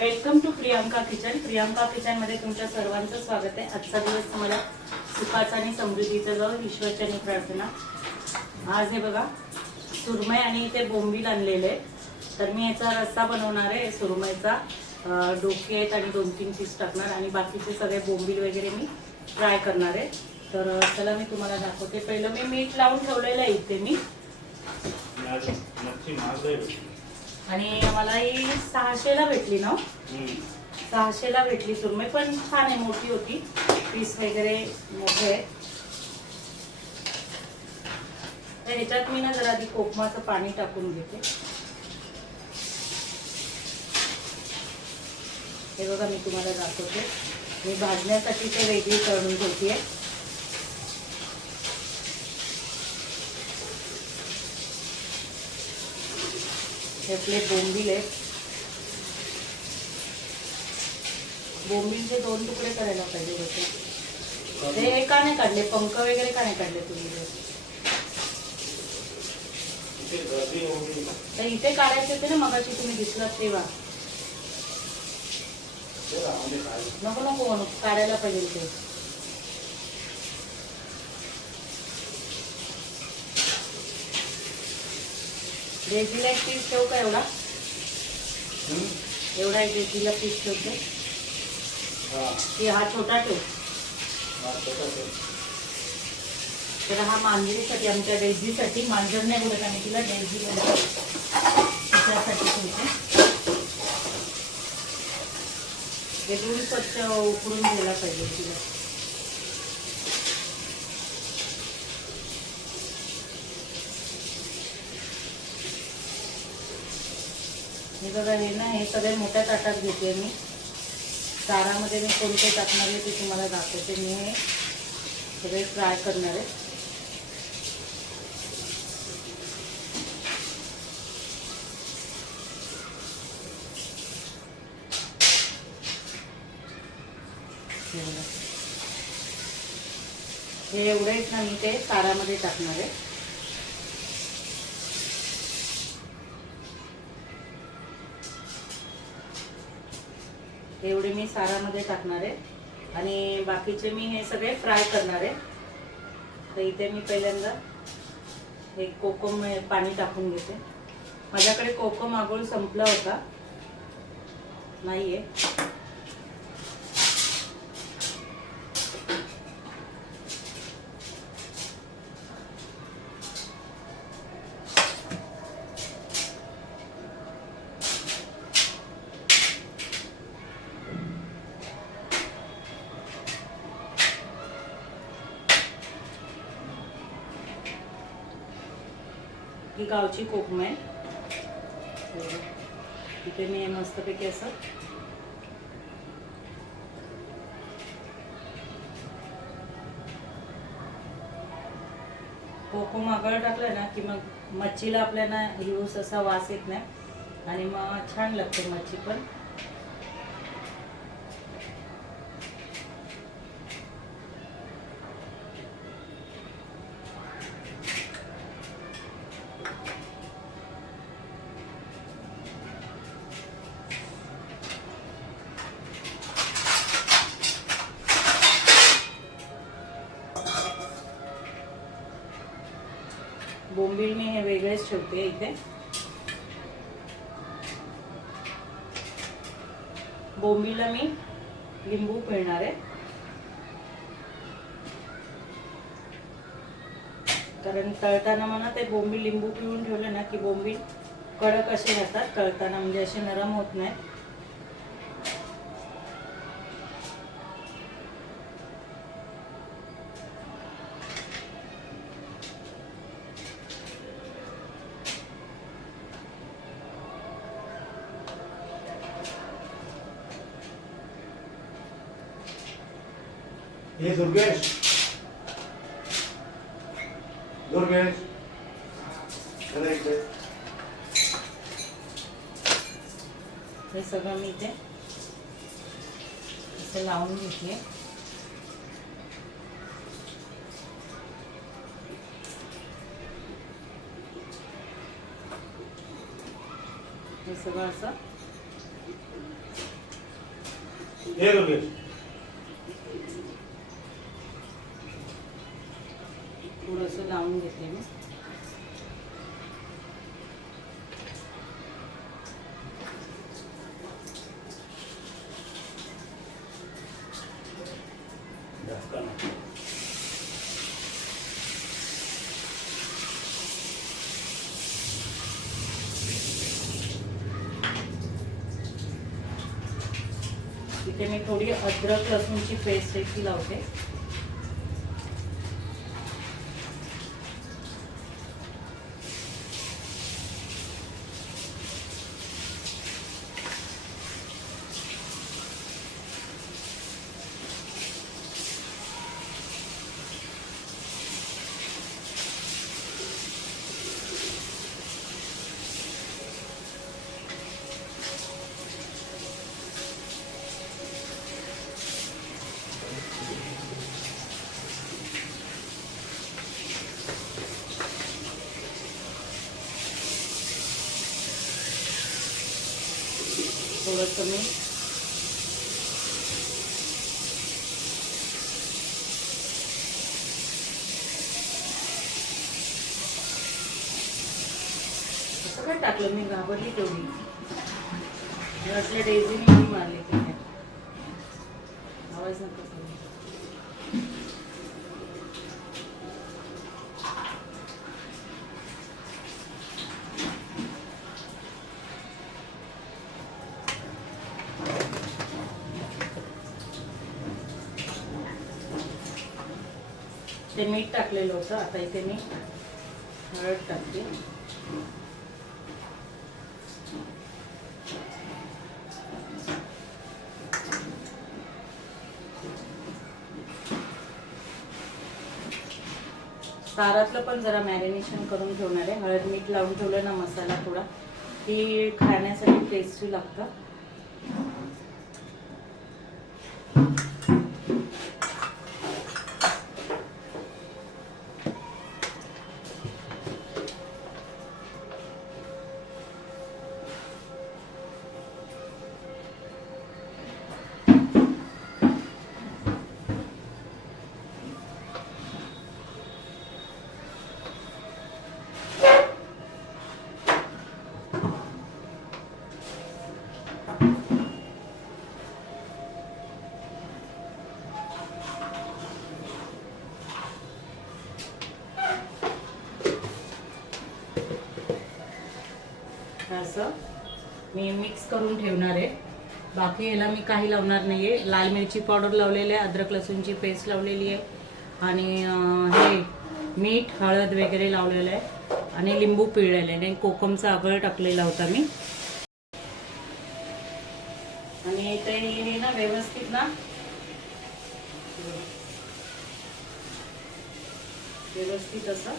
Welcome to Priyanka kitchen Priyanka किचनमध्ये तुमच्या सर्वांचं स्वागत आहे. आजचा दिवस तुम्हाला सुखाचा आणि समृद्धीचा जाऊ ईश्वरचनी प्रार्थना. आज हे बघा सुरमई आणि इथे बोंबील आणलेले तर मी याचा रस्सा बनवणार आहे. सुरमईचा डोके आहेत आणि दोन तीन पीस टाकणार. आणि बाकीचे सगळे बोंबील वगैरे मी फ्राय करणार आहे. तर चला मी तुम्हाला दाखवते. पहिलं मी मीठ लावून ठेवलेलं आहे इथे मी. आणि मला ही सहाशेला भेटली ना. सहाशेला भेटली सुरमई पण छान आहे मोठी होती. पीस वगैरे मोठे आहे तर ह्याच्यात मी ना जरा आधी कोकमाचं पाणी टाकून घेते. हे बघा मी तुम्हाला दाखवते. मी भाजण्यासाठी ते वेगळी करून घेते. हे आपले बोंबील आहेत. बोंबीलचे दोन तुकडे करायला पाहिजे होते ते हे का नाही काढले पंख वगैरे का नाही काढले तुम्ही. तर इथे काढायचे होते ना मगाशी तुम्ही दिसलात तेव्हा. नको नको काढायला पाहिजे ते रेजीला एक पीस ठेवू का एवढा? एवढा एक रेजीला पीस ठेवते हा. की हा छोटा ठेव. तर हा मांजरीसाठी आमच्या डेझीसाठी मांजर नाही बोलत आम्ही तिला डेझी बोलतो तिच्यासाठी ठेवते हे दूध स्वच्छ उकळून घ्यायला पाहिजे तिला हे बघा हे ना हे सगळे मोठ्या ताटात घेते मी. तारामध्ये मी कोणते टाकणार आहे ते तुम्हाला दाखवते. मी हे सगळे फ्राय करणार आहे. हे एवढेच ना मी ते तारामध्ये टाकणार आहे. एवढे मी सारामध्ये टाकणार आहे. आणि बाकीचे मी हे सगळे फ्राय करणार आहे. तर इथे मी पहिल्यांदा हे कोकम पाणी टाकून घेते. माझ्याकडे कोकम आगोळ संपला होता. नाही आहे गावची कोकम आहे तिथे इथे मी मस्तपैकी असं कोकम आगळ टाकलं ना की मग मच्छीला आपल्याला हिऊस असा वास येत नाही. आणि मग छान लागते मच्छी पण बोंबील मी हे वेगळेच ठेवते इथे बोंबीला मी लिंबू पिळणार आहे कारण तळताना म्हणा ते बोंबी लिंबू पिळून ठेवले ना की बोंबी कडक असे राहतात तळताना म्हणजे असे नरम होत नाही हे दुर्गेश सगळं असं. हे दुर्गेश थोडंसं लावून घेते मी जास्त नाही. इथे मी थोडी अद्रक लसूणची पेस्ट देखील लावते. थोडंसं मी असं काय टाकलं मी घाबरली तेवढी मी वाटलं डेझीने मी मारली की काय आवाज नका करू. ते ठेवलेलं होतं. आता इथे मी हळद टाकते. सारातलं पण जरा मॅरिनेशन करून ठेवणार आहे. हळद मीठ लावून ठेवलं ना मसाला थोडा. ती खाण्यासाठी टेस्टी लागतं. असं मी मिक्स करून ठेवणार आहे. बाकी याला मी काही लावणार नाही आहे लाल मिरची पावडर लावलेली आहे अद्रक लसूणची पेस्ट लावलेली आहे आणि हे मीठ हळद वगैरे लावलेलं आहे आणि लिंबू पिळलेलं आहे. आणि कोकमचा आगळ टाकलेला होता मी. आणि ते हे ना व्यवस्थित ना व्यवस्थित असं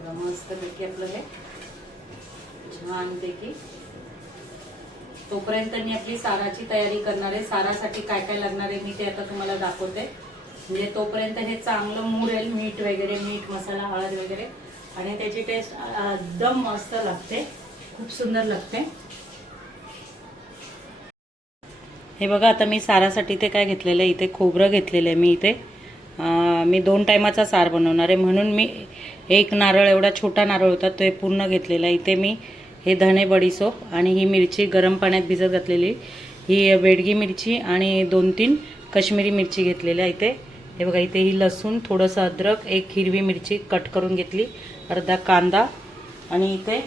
बघा मस्तपैकी आपलं हे छानपैकी. तोपर्यंत मी आपली साराची तयारी करणार आहे. सारासाठी काय काय लागणार आहे मी ते आता तुम्हाला दाखवते. म्हणजे तोपर्यंत हे चांगलं मुरेल मीठ वगैरे मीठ मसाला हळद वगैरे. आणि त्याची टेस्ट एकदम मस्त लागते. खूप सुंदर लागते. हे बघा आता मी सारासाठी ते काय घेतलेलं आहे? इथे खोबरं घेतलेलं आहे मी इथे. मी दोन टायमाचा सार बनवणार आहे. म्हणून मी एक नारळ एवढा छोटा नारळ होता तो पूर्ण घेतलेला. आहे इथे मी हे धणे बडीसोप आणि ही मिरची गरम पाण्यात भिजत घातलेली. ही बेडगी मिरची आणि दोन तीन कश्मीरी मिरची घेतलेल्या इथे. हे बघा इथे ही लसूण थोडंसं अद्रक एक हिरवी मिरची कट करून घेतली अर्धा कांदा आणि इथे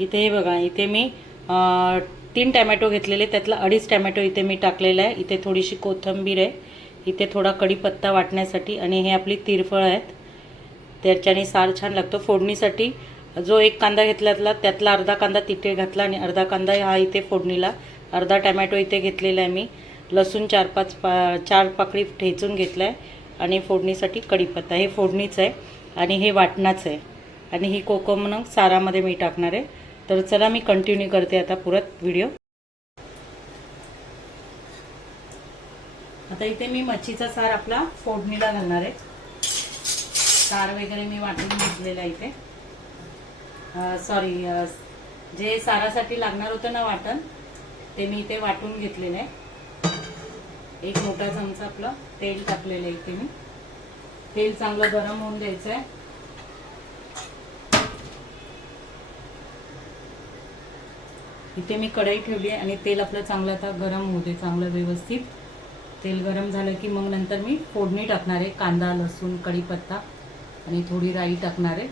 इथे हे बघा इथे मी तीन टॅमॅटो घेतलेले त्यातला अडीच टॅमॅटो इथे मी टाकलेला आहे. इथे थोडीशी कोथिंबीर आहे. इथे थोडा कढीपत्ता वाटण्यासाठी आणि हे आपली तिरफळ आहेत. त्याच्याने सार छान लागतो. फोडणीसाठी जो एक कांदा घेतल्यातला त्यातला अर्धा कांदा तिथे घातला आणि अर्धा कांदा हा इथे फोडणीला. अर्धा टॅमॅटो इथे घेतलेला आहे मी. लसूण चार पाच पा चार पाकळी ठेचून घेतला आहे आणि फोडणीसाठी कढीपत्ता. हे फोडणीचं आहे आणि हे वाटणाचं आहे. आणि ही कोकम सारामध्ये मी टाकणार आहे. तर चला मी कंटिन्यू करते आता पुरत व्हिडिओ आता इथे मी मच्छीचा सार आपला फोडणीला घालणार आहे. सार वगैरे मी वाटून घेतलेला आहे इथे. सॉरी जे सारासाठी लागणार होतं ना वाटण ते मी इथे वाटून घेतलेलं आहे. एक मोठा चमचा आपलं तेल टाकलेलं आहे इथे मी. तेल चांगलं गरम होऊन द्यायचं आहे. इथे मी कढई ठेवली आहे आणि तेल आपलं चांगलं आता गरम होते चांगलं व्यवस्थित. तेल गरम झालं की मग नंतर मी फोडणी टाकणार आहे. कांदा लसूण कढीपत्ता आणि थोडी राई टाकणार आहे.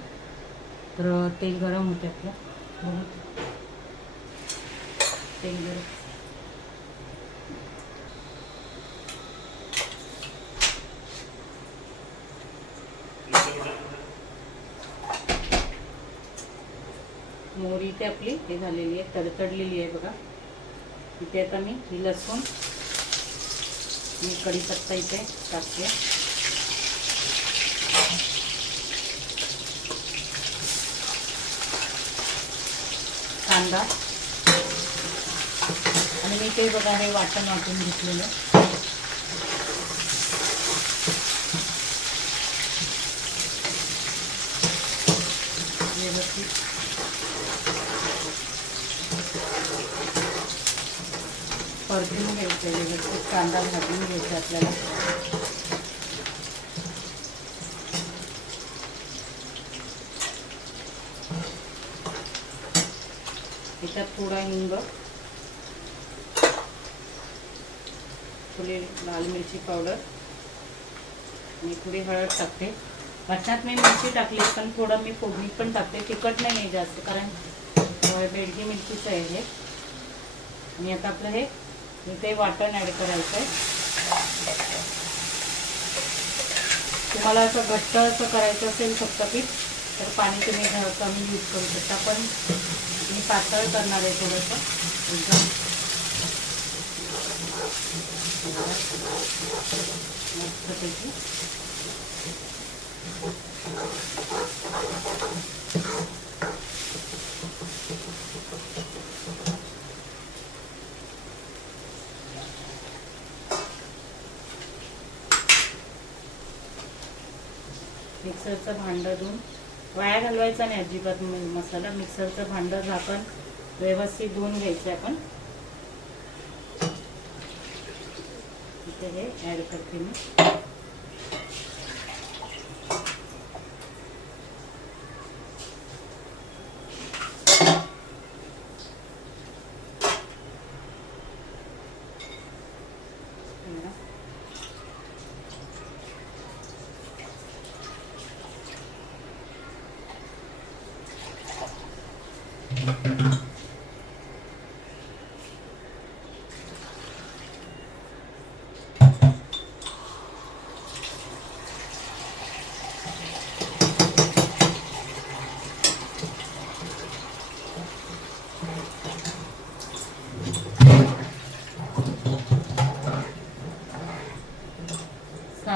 तर तेल गरम होते आपलं. तेल गरम. मोहरी इथे आपली हे झालेली आहे तडतडलेली आहे बघा. इथे आता मी ही लसूण मी कढीपत्ता इथे टाकते. कांदा. आणि मी ते बघा हे वाटण वाटून घेतलेलं. व्यवस्थित. परतून घ्यायचं व्यवस्थित कांदा भाजून घ्यायचा आपल्याला. याच्यात थोडा हिंग थोडी लाल मिरची पावडर आणि थोडी हळद टाकते. वाटणात मी मिरची टाकली पण थोडं मी फोडणी पण टाकते. तिखट नाही आहे जास्त कारण बेडगी मिरचीचं आहे हे. आणि आता आपलं हे इथे वाटण ॲड करायचं आहे तुम्हाला असं घट्ट असं करायचं असेल फक्त पीठ तर पाणी तुम्ही कमी यूज करू शकता. पण मी पातळ करणार आहे थोडंसं. एकदम मस्तपैकी. मिक्सरचं भांडं धुवून वाया घालवायचा नाही अजिबात मसाला मिक्सरचं भांडं झाकण व्यवस्थित धुवून घ्यायचं आपण. इथे हे ॲड करते मी.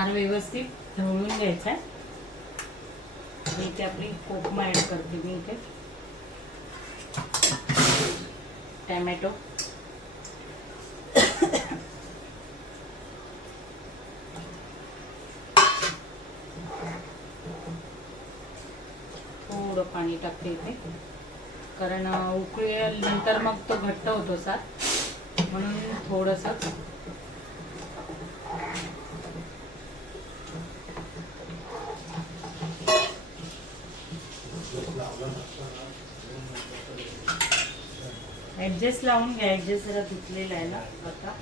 छान व्यवस्थित ढवळून घ्यायचा आहे. इथे आपली कोकमा ॲड करते मी इथे. टॅमॅटो. थोडं पाणी टाकते इथे. कारण उकळी नंतर मग तो घट्ट होतो सार. म्हणून थोडंसं ॲडजस्ट लावून घ्या ॲडजस्ट जरा धुतलेला आहे ना आता.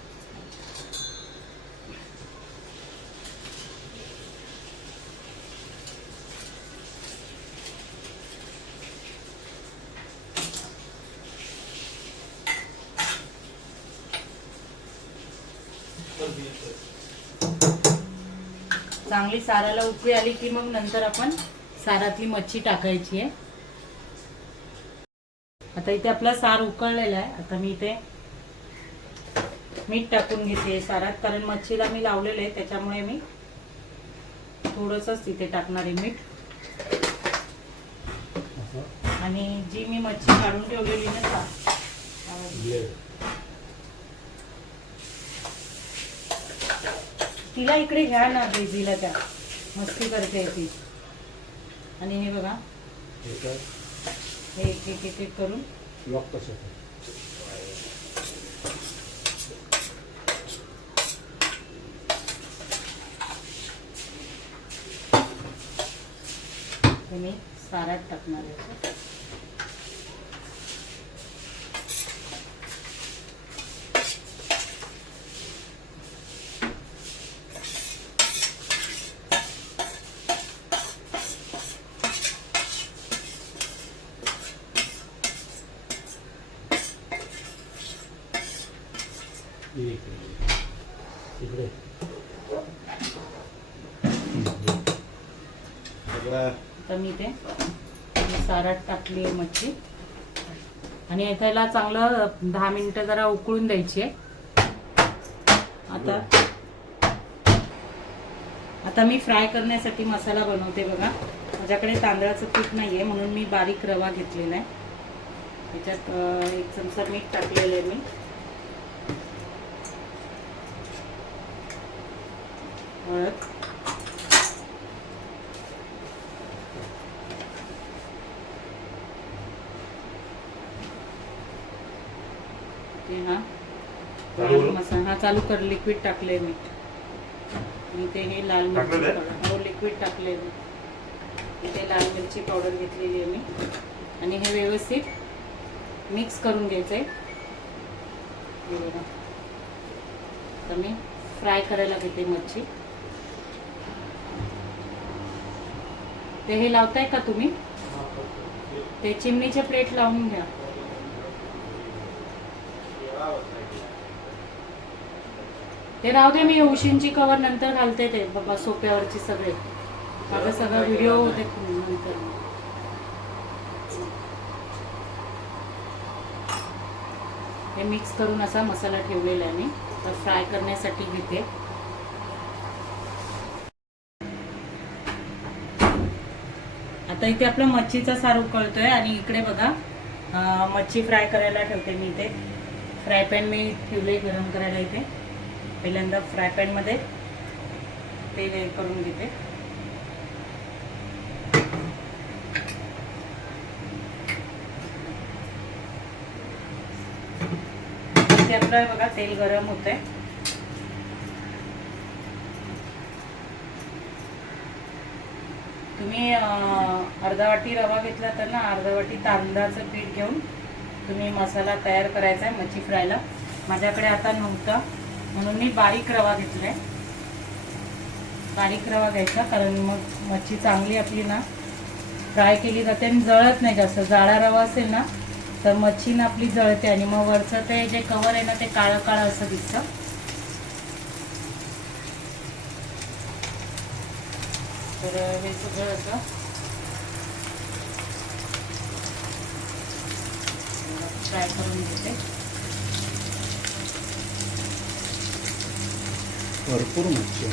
चांगली साराला उकळी आली की मग नंतर आपण सारातली मच्छी टाकायची आहे. आता इथे आपला सार उकळलेला आहे. आता मी इथे मीठ टाकून घेते सारात. कारण मच्छीला मी लावलेलं आहे त्याच्यामुळे मी थोडंसंच तिथे टाकणार आहे मीठ. आणि जी मी मच्छी काढून ठेवलेली ना का तिला इकडे घ्या ना बेझीला त्या. मस्ती करते ती. आणि हे बघा. हे एक एक एक एक करून लॉक कसं मी सारात टाकणार आहे इकडे तर मी ते सारात टाकली आहे मच्छी. आणि याला चांगलं दहा मिनिटं जरा उकळून द्यायची आहे. आता आता मी फ्राय करण्यासाठी मसाला बनवते बघा. माझ्याकडे तांदळाचं पीठ नाहीये म्हणून मी बारीक रवा घेतलेला आहे. त्याच्यात एक चमचा मीठ टाकलेलं आहे मी. हळद ते हा मसाला हा चालू कर लिक्विड टाकले मी. मी ते हे लाल मिरची? पावडर हो लिक्विड टाकले मी. इथे लाल मिरची पावडर घेतलेली आहे मी. आणि हे व्यवस्थित मिक्स करून घ्यायचं आहे बघा. तर मी फ्राय करायला घेते मच्छी ते हे लावताय का तुम्ही? ते चिमणीचे प्लेट लावून घ्या. ते राहू दे मी उशींची कवर नंतर घालते ते. बाबा सोप्यावरची सगळे. माझा सगळा व्हिडिओ होते. नंतर हे मिक्स करून असा मसाला ठेवलेला आहे मी. तर फ्राय करण्यासाठी घेते. आता इथे आपला मच्छीचा सार उकळतोय आणि इकडे बघा मच्छी फ्राय करायला ठेवते मी इथे. फ्राय पॅन मी ठेवले गरम करायला इथे. पहिल्यांदा फ्राय पॅनमध्ये तेल हे करून घेते. इथे आपलं बघा तेल गरम होत आहे तुम्ही अं, अर्धा वाटी रवा घेतला तर ना अर्धा वाटी तांदळाचं पीठ घेऊन तुम्ही मसाला तयार करायचा आहे मच्छी फ्रायला. माझ्याकडे आता नव्हता. म्हणून मी बारीक रवा घेतलाय. बारीक रवा घ्यायचा कारण मग मच्छी चांगली आपली ना फ्राय केली जाते आणि जळत नाही जास्त. जाडा रवा असेल ना तर मच्छी ना आपली जळते आणि मग वरचं ते जे कवर आहे ना ते काळं काळं असं दिसतं. तर हे सगळं असं. फ्राय करून घेते. भरपूर मच्छी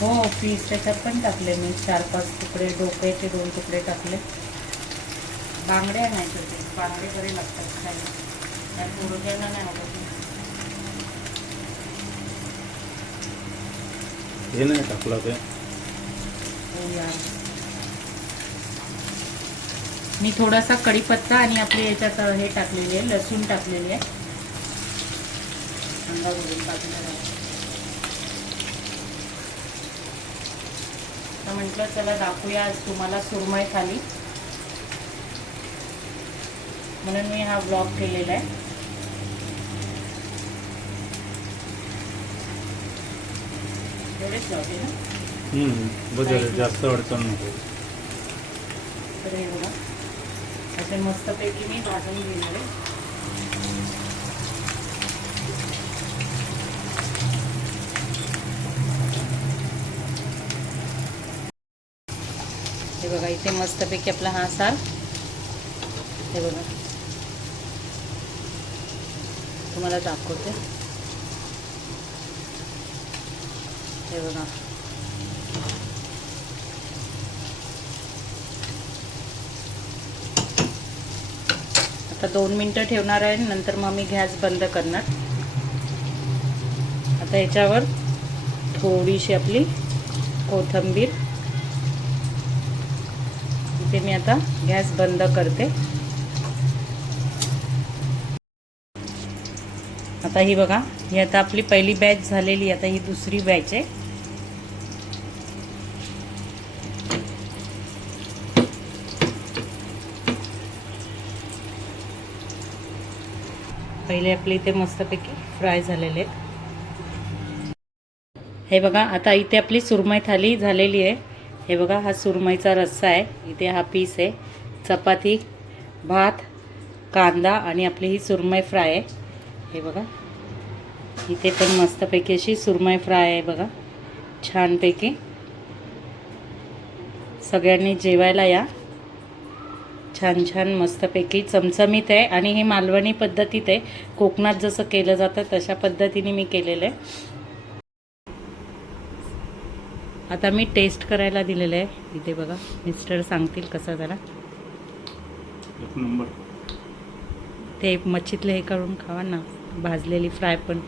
हो पीस त्याच्यात पण टाकले मी. चार पाच तुकडे डोक्याचे दोन तुकडे टाकले. बांगड्या नाही तर ते बांगडे बरे लागतात खायला. कारण मुरुग्यांना नाही आवडत हे नाही टाकलं ते. हो यार. मी थोडासा कढीपत्ता आणि आपले याच्यात हे टाकलेले आहे लसूण टाकलेले आहे. अंगावरून बाजूला तर म्हटलं चला दाखवूया आज तुम्हाला सुरमई खाली म्हणून मी हा ब्लॉग केलेला आहे. एवढेच लावते ना? जास्त अडचण नको. तर हे बघा. असे मस्तपैकी मी भाजून घेणार आहे. बघा इथे मस्तपैकी आपला हा सार हे बघा. तुम्हाला दाखवते. हे बघा. आता दोन मिनटं ठेवणार आहे नंतर मग मी गॅस बंद करणार. आता याच्यावर थोडीशी आपली कोथिंबीर इथे मी आता गॅस बंद करते. आता ही बघा ही आता आपली पहिली बॅच झालेली आता ही दुसरी बॅच आहे. पहिले आपले इथे मस्तपैकी फ्राय झालेले आहेत. हे बघा आता इथे आपली सुरमई थाली झालेली आहे. हे बघा हा सुरमईचा रस्सा आहे. इथे हा पीस आहे. चपाती भात कांदा आणि आपली ही सुरमई फ्राय आहे. हे बघा. इथे पण मस्तपैकी अशी सुरमई फ्राय आहे बघा. छानपैकी. सगळ्यांनी जेवायला या. छान छान मस्तपैकी चमचमीत आहे. आणि हे मालवणी पद्धतीत आहे. कोकणात जसं केलं जातं तशा पद्धतीने मी केलेलं आहे. आता मी टेस्ट करायला दिलेलं आहे. इथे बघा मिस्टर सांगतील कसं जरा. एक नंबर ते मच्छीतलं हे करून खावा ना भाजलेली फ्राय पण.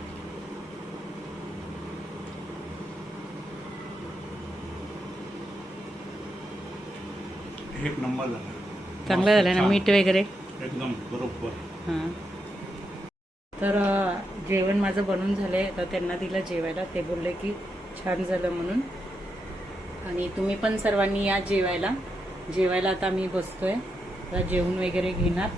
एक नंबर झाला. चांगलं झालं ना. मीठ वगैरे? एकदम बरोबर. हां. तर जेवण माझं बनून झालं आहे तर त्यांना दिलं जेवायला. ते बोलले की छान झालं म्हणून. आणि तुम्ही पण सर्वांनी या जेवायला. जेवायला आता मी बसतोय. आता जेवण वगैरे घेणार.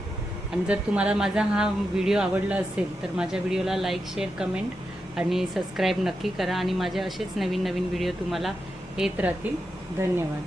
आणि जर तुम्हाला माझा हा व्हिडिओ आवडला असेल तर माझ्या व्हिडिओला लाईक शेअर कमेंट आणि सबस्क्राईब नक्की करा. आणि माझे असेच नवीन नवीन व्हिडिओ तुम्हाला येत राहतील. धन्यवाद.